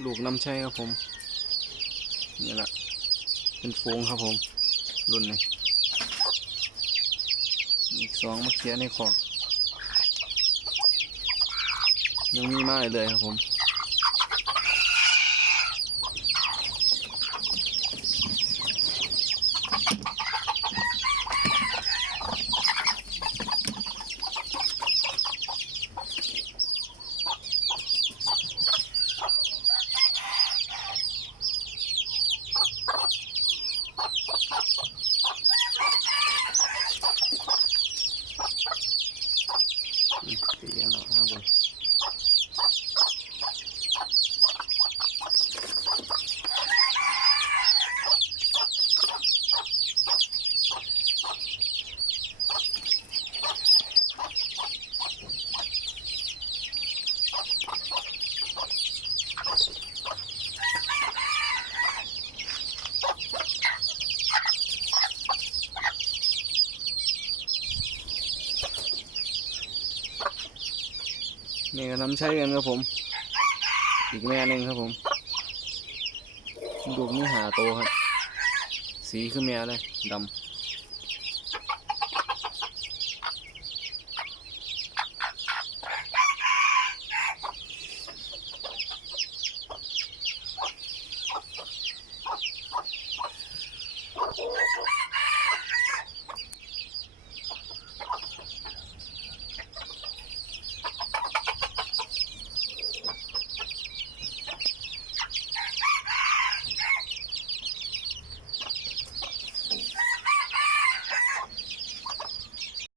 ลูกน้ำใช่ครับผม นี่แหละ เป็นฟงครับผม รุ่นนี้อีกสองมาเคลียร์ในขอบยังมีมากเลยครับผม อืมตีกั นี่ก็ทำใช้กันครับผม อีกแม่หนึ่งครับผมดูนี่หาโตครับ สีคือแม่เลยดำ